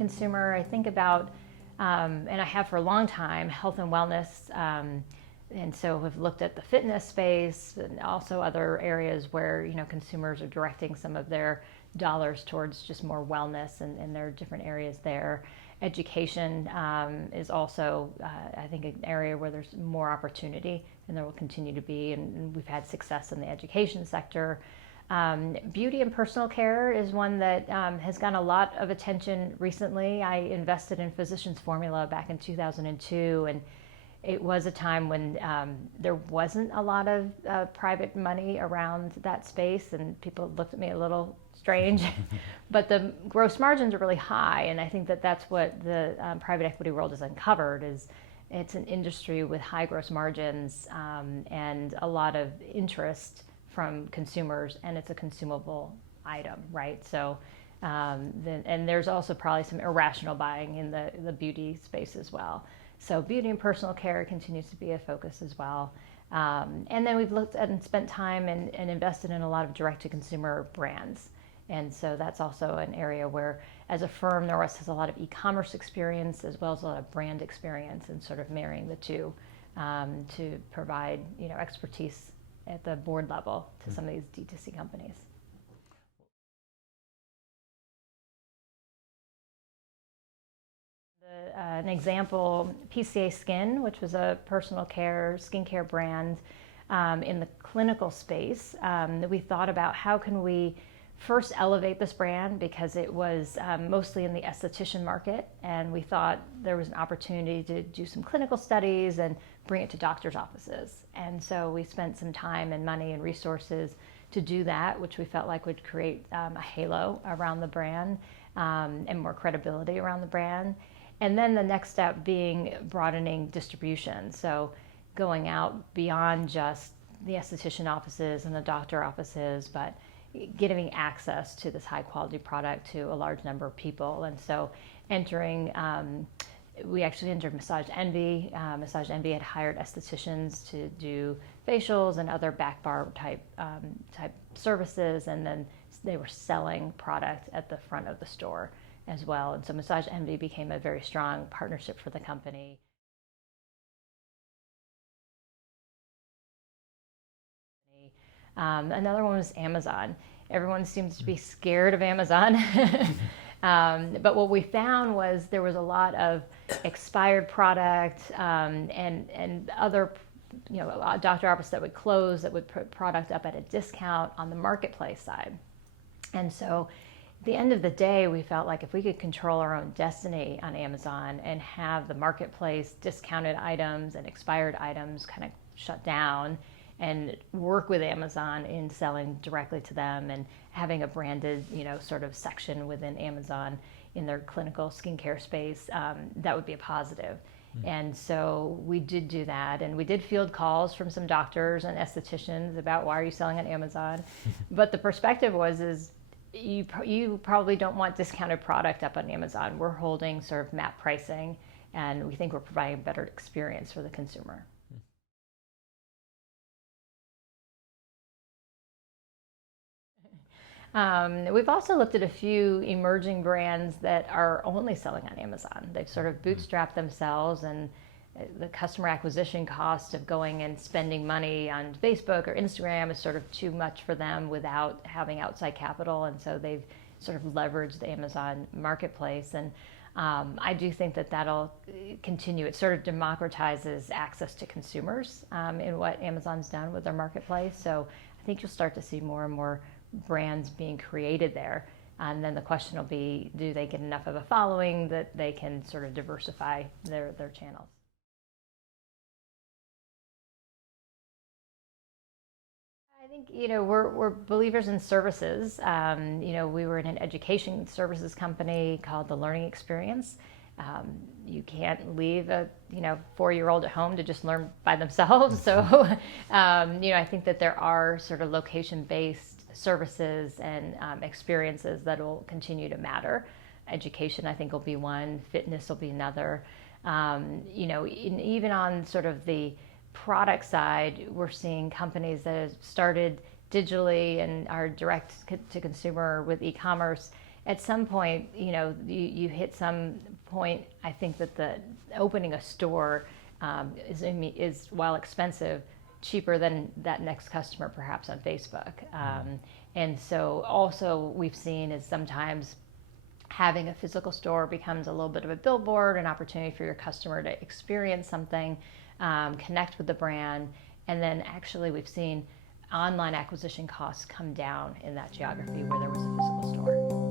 consumer, I think about, and I have for a long time, health and wellness. And so we've looked at the fitness space and also other areas where, consumers are directing some of their dollars towards just more wellness, and there are different areas there. Education is also, I think, an area where there's more opportunity, and there will continue to be, and we've had success in the education sector. Beauty and personal care is one that has gotten a lot of attention recently. I invested in Physicians Formula back in 2002, and it was a time when there wasn't a lot of private money around that space, and people looked at me a little strange. But the gross margins are really high, and I think that that's what the private equity world has uncovered. Is it's an industry with high gross margins and a lot of interest from consumers, and it's a consumable item, right? So, and there's also probably some irrational buying in the beauty space as well. So beauty and personal care continues to be a focus as well. And then we've looked at and spent time and invested in a lot of direct-to-consumer brands. And so that's also an area where, as a firm, Norwest has a lot of e-commerce experience as well as a lot of brand experience, and sort of marrying the two to provide, expertise at the board level to some of these D2C companies. An example, PCA Skin, which was a personal care, skincare brand in the clinical space, that we thought about how can we first elevate this brand, because it was mostly in the esthetician market, and we thought there was an opportunity to do some clinical studies and bring it to doctors' offices. And so we spent some time and money and resources to do that, which we felt like would create a halo around the brand and more credibility around the brand. And then the next step being broadening distribution. So going out beyond just the esthetician offices and the doctor offices, but giving access to this high quality product to a large number of people. And so we actually entered Massage Envy. Massage Envy had hired estheticians to do facials and other back bar type services, and then they were selling product at the front of the store as well. And so Massage Envy became a very strong partnership for the company. Another one was Amazon. Everyone seems to be scared of Amazon. But what we found was there was a lot of expired product and other, doctor office that would close, that would put product up at a discount on the marketplace side. And so at the end of the day, we felt like if we could control our own destiny on Amazon and have the marketplace discounted items and expired items kind of shut down, and work with Amazon in selling directly to them and having a branded, sort of section within Amazon in their clinical skincare space, that would be a positive. And so we did do that, and we did field calls from some doctors and estheticians about, why are you selling on Amazon? But the perspective is you probably don't want discounted product up on Amazon. We're holding sort of MAP pricing, and we think we're providing a better experience for the consumer. We've also looked at a few emerging brands that are only selling on Amazon. They've sort of bootstrapped themselves, and the customer acquisition cost of going and spending money on Facebook or Instagram is sort of too much for them without having outside capital, and so they've sort of leveraged the Amazon marketplace. And I do think that that'll continue. It sort of democratizes access to consumers in what Amazon's done with their marketplace. So I think you'll start to see more and more brands being created there. And then the question will be, do they get enough of a following that they can sort of diversify their channels? I think, we're believers in services. We were in an education services company called The Learning Experience. You can't leave a 4-year-old at home to just learn by themselves. So I think that there are sort of location-based services and experiences that will continue to matter. Education, I think, will be one. Fitness will be another. Even on sort of the product side, we're seeing companies that have started digitally and are direct to consumer with e-commerce, at some point, you hit some point. I think that the opening a store is, while expensive, cheaper than that next customer perhaps on Facebook. And so also we've seen is sometimes having a physical store becomes a little bit of a billboard, an opportunity for your customer to experience something, connect with the brand, and then actually we've seen online acquisition costs come down in that geography where there was a physical store.